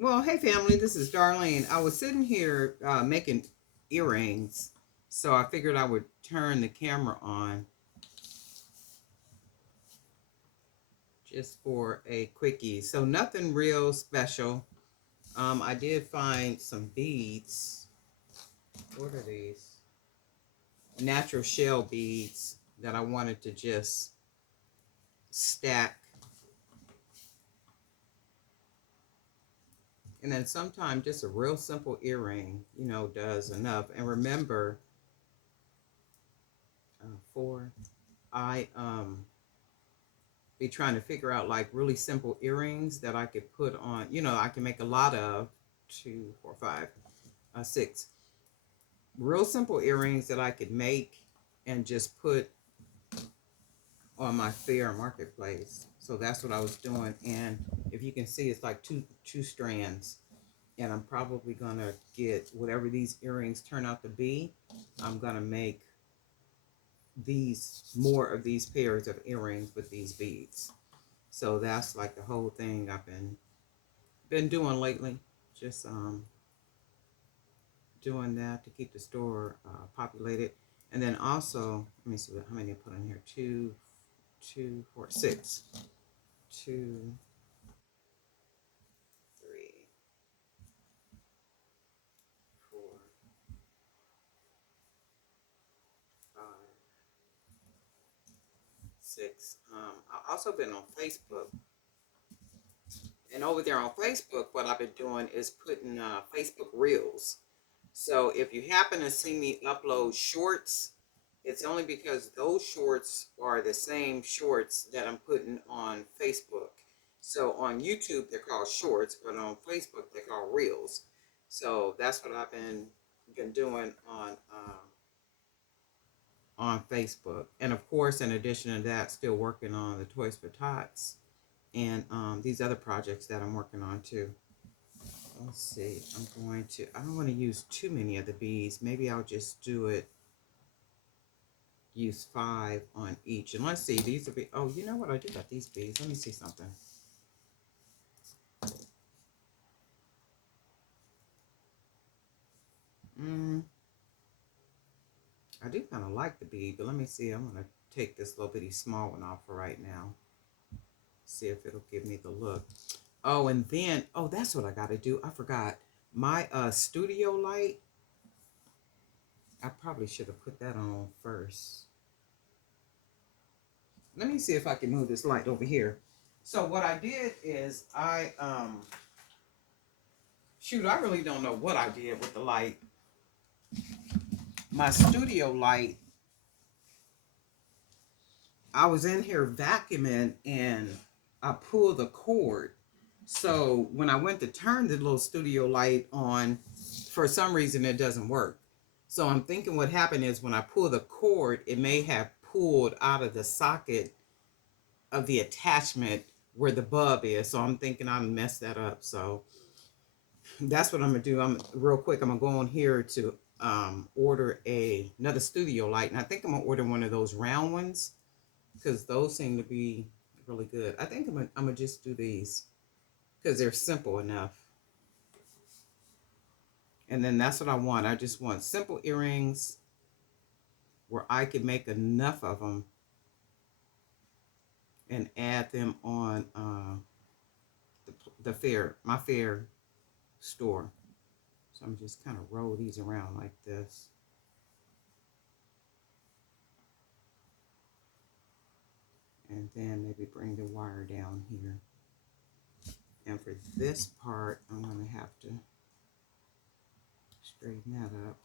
Well, hey family, this is Darlene. I was sitting here making earrings, so I figured I would turn the camera on just for a quickie. So nothing real special. I did find some beads. What are these? Natural shell beads that I wanted to just stack. And then sometimes just a real simple earring, does enough. And remember, four, I be trying to figure out like really simple earrings that I could put on, I can make a lot of two, four, five, six real simple earrings that I could make and just put on my fair marketplace. So that's what I was doing. And if you can see, it's like two strands. And I'm probably gonna get whatever these earrings turn out to be. I'm gonna make these more of these pairs of earrings with these beads. So that's like the whole thing I've been doing lately. Just doing that to keep the store populated. And then also, let me see how many I put in here. Two, four, six. Two, three, four, five, six. I've also been on Facebook. And over there on Facebook, what I've been doing is putting Facebook Reels. So if you happen to see me upload shorts, it's only because those shorts are the same shorts that I'm putting on Facebook. So on YouTube they're called shorts, but on Facebook they're called reels. So that's what I've been doing on Facebook. And of course, in addition to that, still working on the Toys for Tots and these other projects that I'm working on too. Let's see. I don't want to use too many of the beads. Maybe I'll just use 5 on each. And let's see, these will be, oh, you know what? I do got these beads. Let me see something. Mm, I do kind of like the bead, but let me see. I'm going to take this little bitty small one off for right now. See if it'll give me the look. Oh, and then, oh, that's what I got to do. I forgot. My studio light, I probably should have put that on first. Let me see if I can move this light over here. So what I did is shoot, I really don't know what I did with the light. My studio light, I was in here vacuuming and I pulled the cord. So when I went to turn the little studio light on, for some reason it doesn't work. So I'm thinking what happened is when I pull the cord, it may have pulled out of the socket of the attachment where the bulb is. So I'm thinking I messed that up. So that's what I'm gonna do. I'm real quick. I'm gonna go on here to order another studio light, and I think I'm gonna order one of those round ones because those seem to be really good. I think I'm gonna just do these because they're simple enough. And then that's what I want. I just want simple earrings where I can make enough of them and add them on the fair, my fair store. So I'm just kind of roll these around like this. And then maybe bring the wire down here. And for this part, I'm going to have to straighten that up.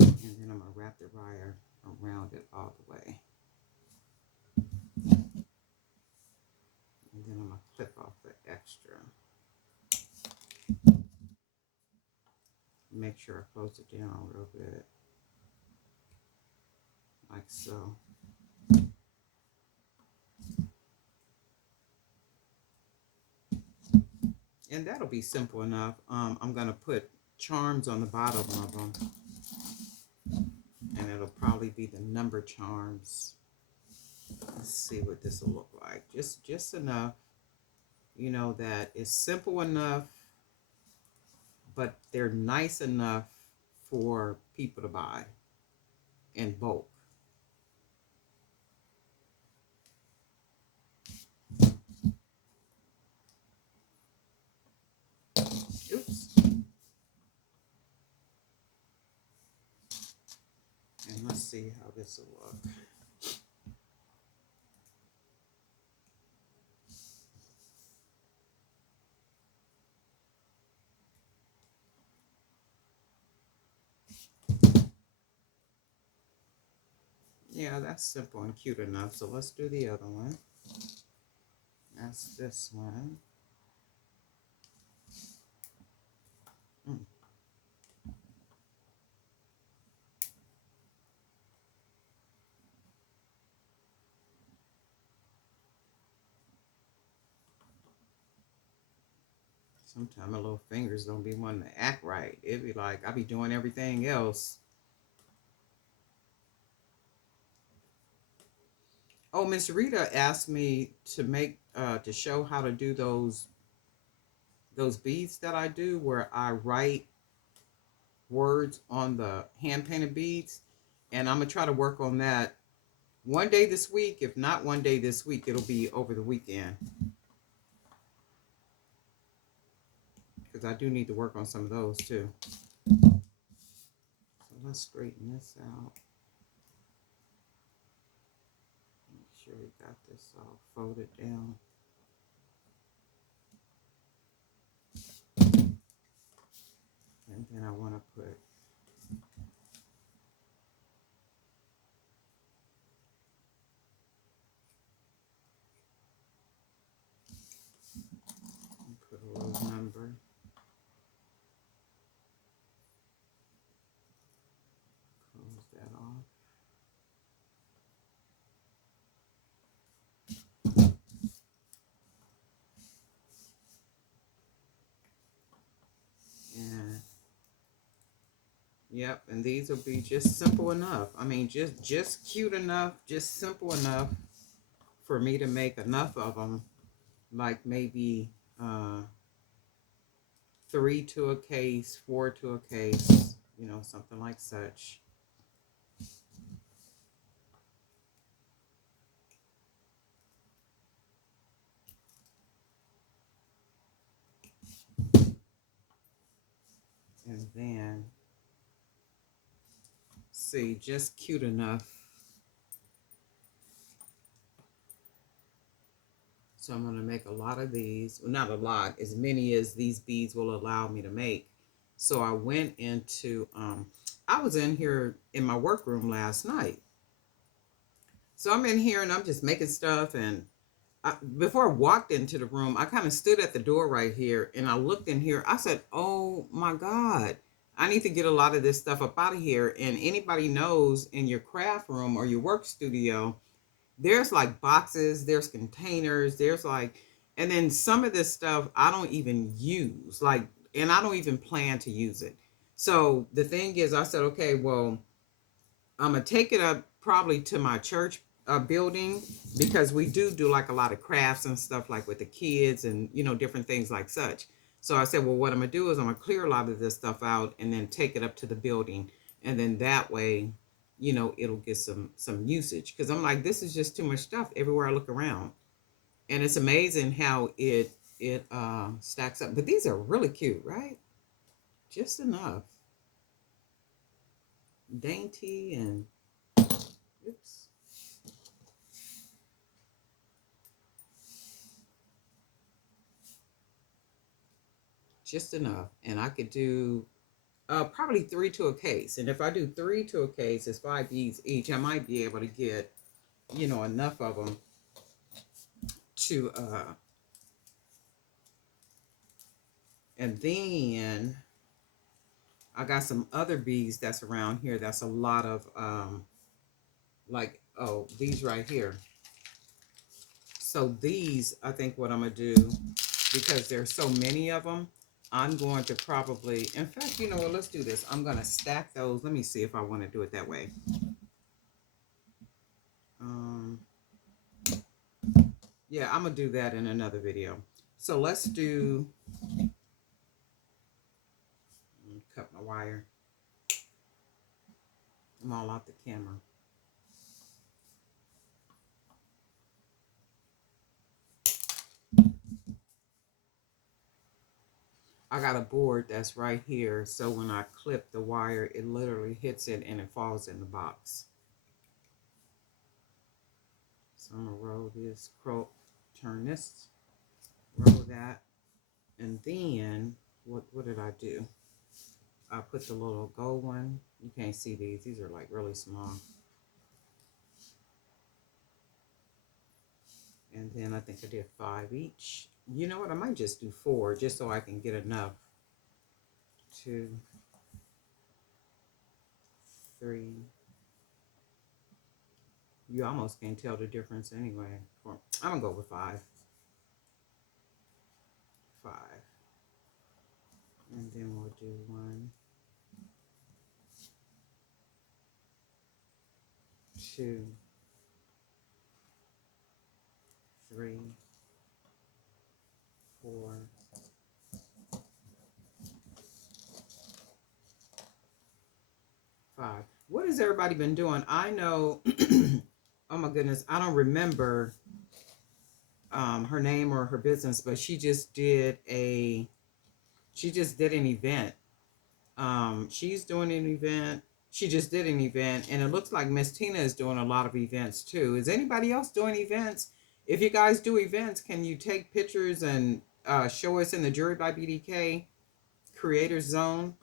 And then I'm going to wrap the wire around it all the way. And then I'm going to clip off the extra. Make sure I close it down real good. Like so. And that'll be simple enough. I'm going to put charms on the bottom of them. And it'll probably be the number charms. Let's see what this will look like. Just enough, you know, that is simple enough, but they're nice enough for people to buy in bulk. Oops. And let's see how this will look. Yeah, that's simple and cute enough. So let's do the other one. That's this one. Mm. Sometimes my little fingers don't be wanting to act right. It'd be like I be doing everything else. Oh, Miss Rita asked me to make to show how to do those beads that I do where I write words on the hand painted beads, and I'm gonna try to work on that one day this week. If not one day this week, it'll be over the weekend, because I do need to work on some of those too. So let's straighten this out. Make sure we got this all folded down. And then I want to put a little number. Close that off. And yep, and these will be just simple enough. I mean, just cute enough, just simple enough for me to make enough of them, like maybe 3 to a case, 4 to a case, you know, something like such. And then, see, just cute enough. So I'm going to make a lot of these. Well, not a lot, as many as these beads will allow me to make. So I went into, I was in here in my workroom last night. So I'm in here and I'm just making stuff. And before I walked into the room, I kind of stood at the door right here and I looked in here. I said, oh my God, I need to get a lot of this stuff up out of here. And anybody knows, in your craft room or your work studio, there's like boxes, there's containers, there's like, and then some of this stuff I don't even use, like, and I don't even plan to use it. So the thing is, I said, okay, well, I'm gonna take it up probably to my church building, because we do like a lot of crafts and stuff, like with the kids and, you know, different things like such. So I said, well, what I'm gonna do is I'm gonna clear a lot of this stuff out and then take it up to the building, and then that way, you know, it'll get some usage, because I'm like, this is just too much stuff everywhere I look around. And it's amazing how it stacks up. But these are really cute, right? Just enough, dainty, and oops. Just enough. And I could do probably 3 to a case. And if I do 3 to a case, it's 5 beads each. I might be able to get, you know, enough of them to, and then I got some other beads that's around here. That's a lot of, like, oh, these right here. So these, I think what I'm going to do, because there's so many of them, I'm going to probably, in fact, you know what, let's do this. I'm going to stack those. Let me see if I want to do it that way. Yeah, I'm going to do that in another video. So let's do, cut my wire. I'm all out the camera. I got a board that's right here, so when I clip the wire, it literally hits it and it falls in the box. So I'm gonna roll this, turn this, roll that, and then what did I do? I put the little gold one. You can't see these. These are like really small. And then I think I did 5 each. You know what? I might just do 4 just so I can get enough. 2, 3. You almost can't tell the difference anyway. I'm gonna go with 5. 5. And then we'll do 1, 2, 3, 4, 5. What has everybody been doing? I know, oh my goodness, I don't remember her name or her business, but she just did an event. She's doing an event. She just did an event, and it looks like Miss Tina is doing a lot of events too. Is anybody else doing events? If you guys do events, can you take pictures and show us in the Jewelry by BDK Creators Zone?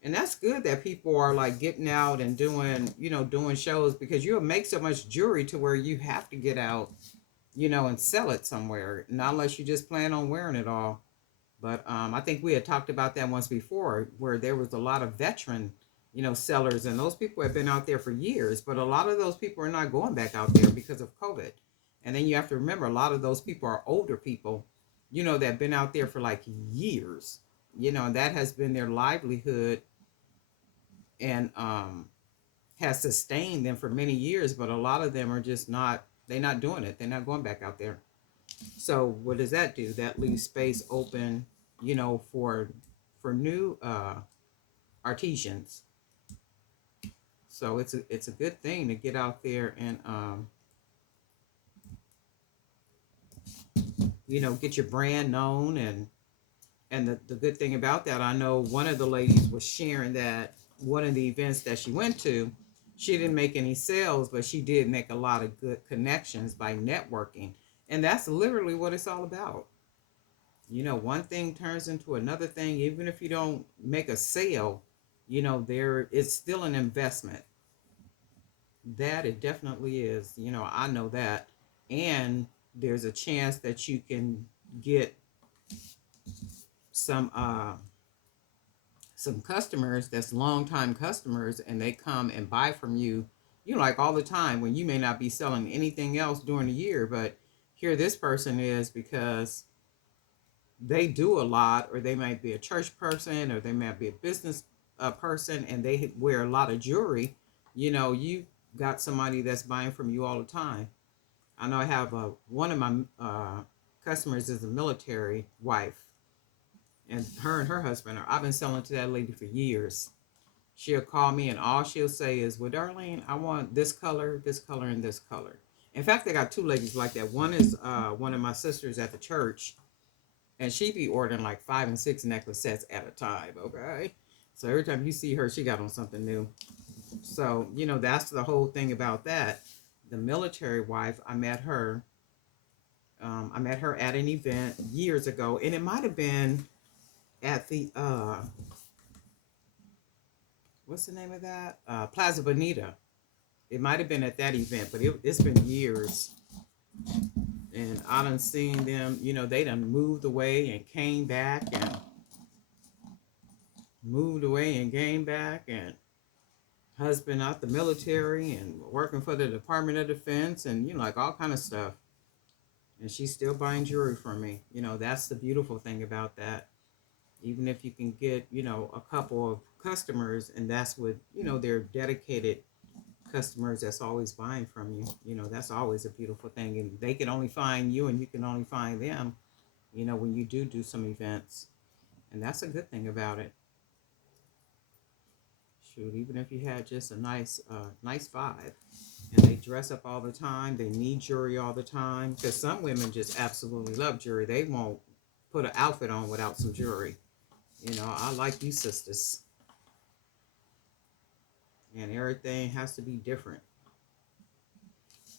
And that's good that people are like getting out and doing, doing shows, because you'll make so much jewelry to where you have to get out, and sell it somewhere. Not unless you just plan on wearing it all. But I think we had talked about that once before, where there was a lot of veteran, sellers, and those people have been out there for years. But a lot of those people are not going back out there because of COVID. And then you have to remember, a lot of those people are older people, that have been out there for like years, and that has been their livelihood, and has sustained them for many years. But a lot of them are just not, they're not doing it. They're not going back out there. So what does that do? That leaves space open, for new artisans. So it's a good thing to get out there and get your brand known. And the good thing about that, I know one of the ladies was sharing that one of the events that she went to, she didn't make any sales, but she did make a lot of good connections by networking. And that's literally what it's all about. One thing turns into another thing. Even if you don't make a sale, there it's still an investment. That it definitely is. I know that. And there's a chance that you can get some customers that's longtime customers, and they come and buy from you, like all the time, when you may not be selling anything else during the year. But here this person is, because they do a lot, or they might be a church person, or they might be a business person, and they wear a lot of jewelry. You got somebody that's buying from you all the time. I know I have one of my customers is a military wife, and her husband I've been selling to that lady for years. She'll call me, and all she'll say is, well, Darlene, I want this color, and this color. In fact, I got 2 ladies like that. One is one of my sisters at the church, and she be ordering like 5 and 6 necklace sets at a time, okay? So every time you see her, she got on something new. So, that's the whole thing about that. The military wife, I met her at an event years ago, and it might have been at the, what's the name of that? Plaza Bonita. It might have been at that event, but it's been years. And I done seen them, they done moved away and came back, and moved away and came back, and husband out the military and working for the Department of Defense, and, like all kind of stuff. And she's still buying jewelry from me. That's the beautiful thing about that. Even if you can get, a couple of customers, and that's what, they're dedicated customers that's always buying from you. You know, that's always a beautiful thing. And they can only find you and you can only find them, you know, when you do some events. And that's a good thing about it. Shoot, even if you had just a nice vibe and they dress up all the time, they need jewelry all the time. Because some women just absolutely love jewelry. They won't put an outfit on without some jewelry. You know, I like you sisters. And everything has to be different.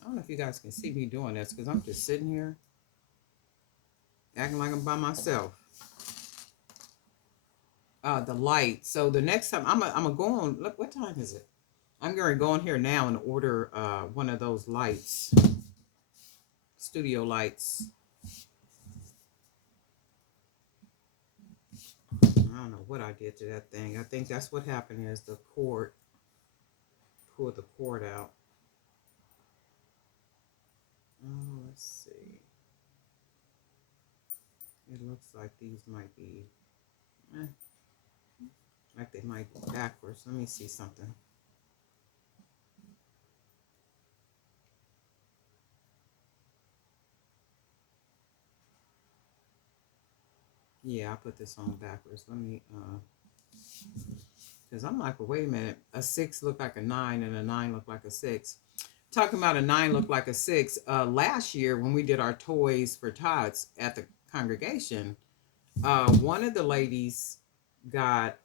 I don't know if you guys can see me doing this because I'm just sitting here acting like I'm by myself. The light. So the next time I'm gonna go on. Look, what time is it? I'm gonna go in here now and order one of those lights, studio lights. I don't know what I did to that thing. I think that's what happened is the cord pulled the cord out. Oh, let's see. It looks like these might be, like they might go backwards. Let me see something. Yeah, I put this on backwards. Let me, because I'm like, well, wait a minute. A 6 looked like a 9 and a 9 looked like a 6. Talking about a 9 looked like a 6. Last year when we did our Toys for Tots at the congregation, one of the ladies got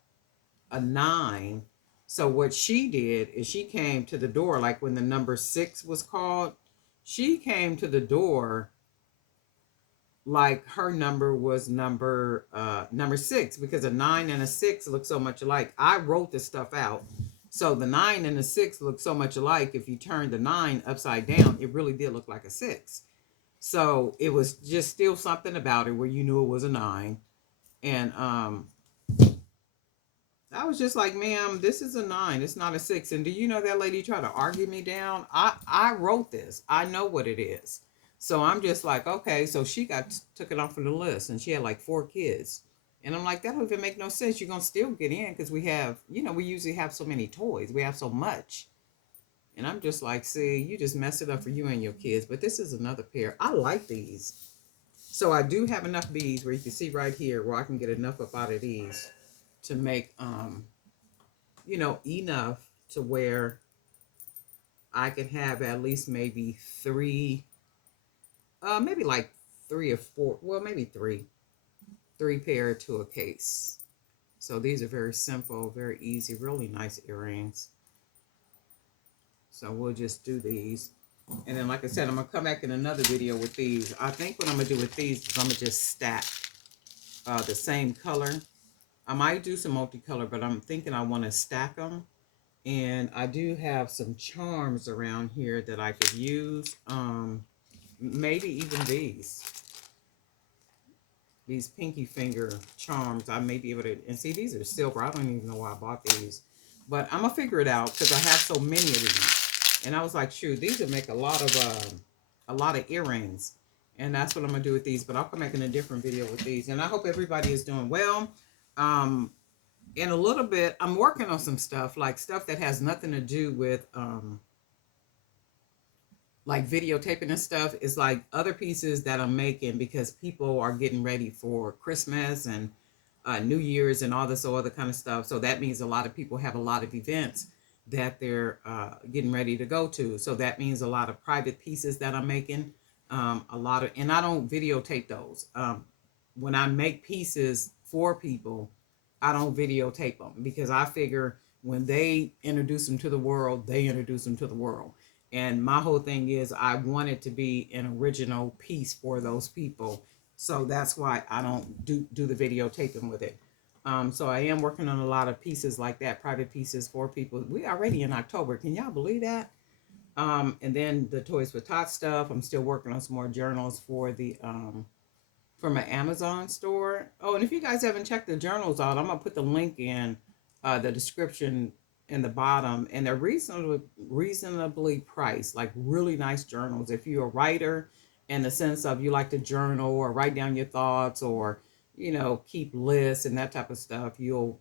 a 9. So what she did is she came to the door, like when the number 6 was called, she came to the door like her number was number 6, because a 9 and a 6 look so much alike. I wrote this stuff out. So the 9 and the 6 look so much alike. If you turn the 9 upside down, it really did look like a 6. So it was just still something about it where you knew it was a 9. And I was just like, ma'am, this is a 9. It's not a 6. And do you know that lady tried to argue me down? I wrote this. I know what it is. So I'm just like, okay. So she took it off of the list, and she had like 4 kids. And I'm like, that don't even make no sense. You're going to still get in because we have, you know, we usually have so many toys. We have so much. And I'm just like, see, you just mess it up for you and your kids. But this is another pair. I like these. So I do have enough beads where you can see right here where I can get enough up out of these to make, you know, enough to where I can have at least maybe 3, maybe like 3 or 4, well, maybe 3 pair to a case. So these are very simple, very easy, really nice earrings. So we'll just do these. And then, like I said, I'm going to come back in another video with these. I think what I'm going to do with these is I'm going to just stack the same color. I might do some multicolor, but I'm thinking I want to stack them. And I do have some charms around here that I could use. Maybe even these pinky finger charms. I may be able to, and see, these are silver. I don't even know why I bought these. But I'm going to figure it out because I have so many of these. And I was like, shoot, these would make a lot of earrings. And that's what I'm going to do with these. But I'll come back in a different video with these. And I hope everybody is doing well. In a little bit, I'm working on some stuff, like stuff that has nothing to do with like videotaping and stuff. Is like other pieces that I'm making because people are getting ready for Christmas and New Year's and all this other kind of stuff. So that means a lot of people have a lot of events that they're getting ready to go to. So that means a lot of private pieces that I'm making. And I don't videotape those. When I make pieces for people, I don't videotape them because I figure when they introduce them to the world, they introduce them to the world. And my whole thing is I want it to be an original piece for those people. So that's why I don't do the videotaping with it. So I am working on a lot of pieces like that, private pieces for people. We already in October. Can y'all believe that? And then the Toys for Tots stuff. I'm still working on some more journals for the from an Amazon store. Oh, and if you guys haven't checked the journals out, I'm gonna put the link in the description in the bottom, and they're reasonably priced, like really nice journals. If you're a writer, in the sense of you like to journal or write down your thoughts, or you know, keep lists and that type of stuff, you'll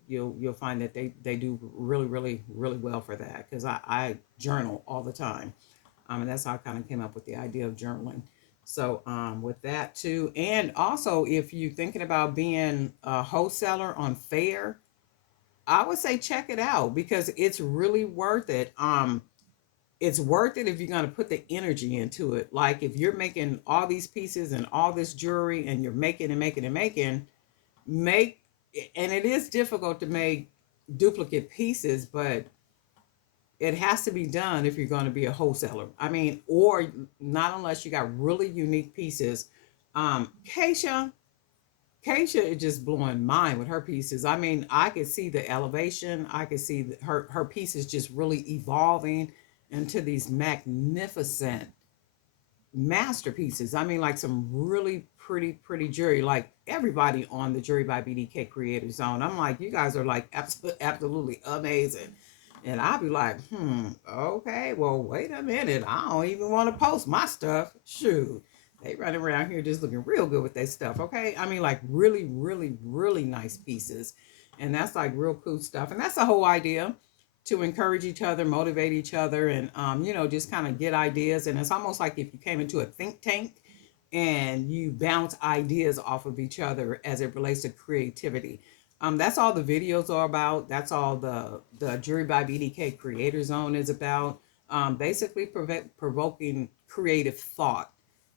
find that they do really well for that, because I journal all the time. And that's how I kind of came up with the idea of journaling. So with that too, and also if you're thinking about being a wholesaler on Fair, I would say check it out because it's really worth it. It's worth it if you're going to put the energy into it. Like if you're making all these pieces and all this jewelry and you're making and making and making, make, and it is difficult to make duplicate pieces, but it has to be done if you're going to be a wholesaler. I mean, or not unless you got really unique pieces. Keisha, Keisha is just blowing mine with her pieces. I mean, I could see the elevation. I could see her pieces just really evolving into these magnificent masterpieces. I mean, like some really pretty jewelry. Like everybody on the Jewelry by BDK Creator Zone, I'm like, you guys are like absolutely amazing. And I'll be like, okay, well, wait a minute. I don't even want to post my stuff. Shoot. They running around here just looking real good with their stuff, okay? I mean, like really nice pieces. And that's like real cool stuff. And that's the whole idea, to encourage each other, motivate each other, and, you know, just kind of get ideas. And it's almost like if you came into a think tank and you bounce ideas off of each other as it relates to creativity. That's all the videos are about. That's all the Jewelry by BDK Creator Zone is about. Basically provoking creative thought.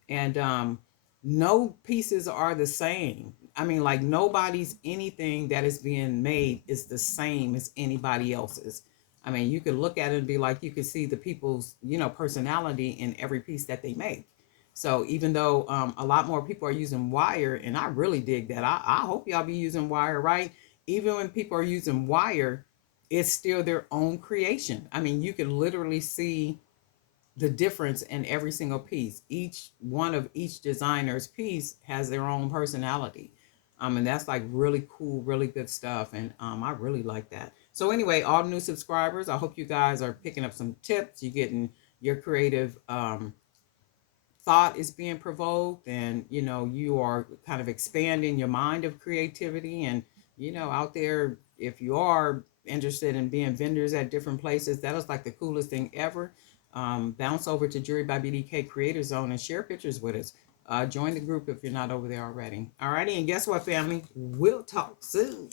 And no pieces are the same. I mean, like nobody's anything that is being made is the same as anybody else's. I mean, you could look at it and be like, you could see the people's, you know, personality in every piece that they make. So even though a lot more people are using wire, and I really dig that. I hope y'all be using wire, right? Even when people are using wire, it's still their own creation. I mean, you can literally see the difference in every single piece. Each one of each designer's piece has their own personality. And that's like really cool, really good stuff. And I really like that. So anyway, all new subscribers, I hope you guys are picking up some tips. You're getting your creative thought is being provoked, and you know, you are kind of expanding your mind of creativity. And you know, out there, if you are interested in being vendors at different places, that is like the coolest thing ever. Bounce over to Jewelry by BDK Creator Zone and share pictures with us. Join the group if you're not over there already. Alrighty, and guess what, family? We'll talk soon.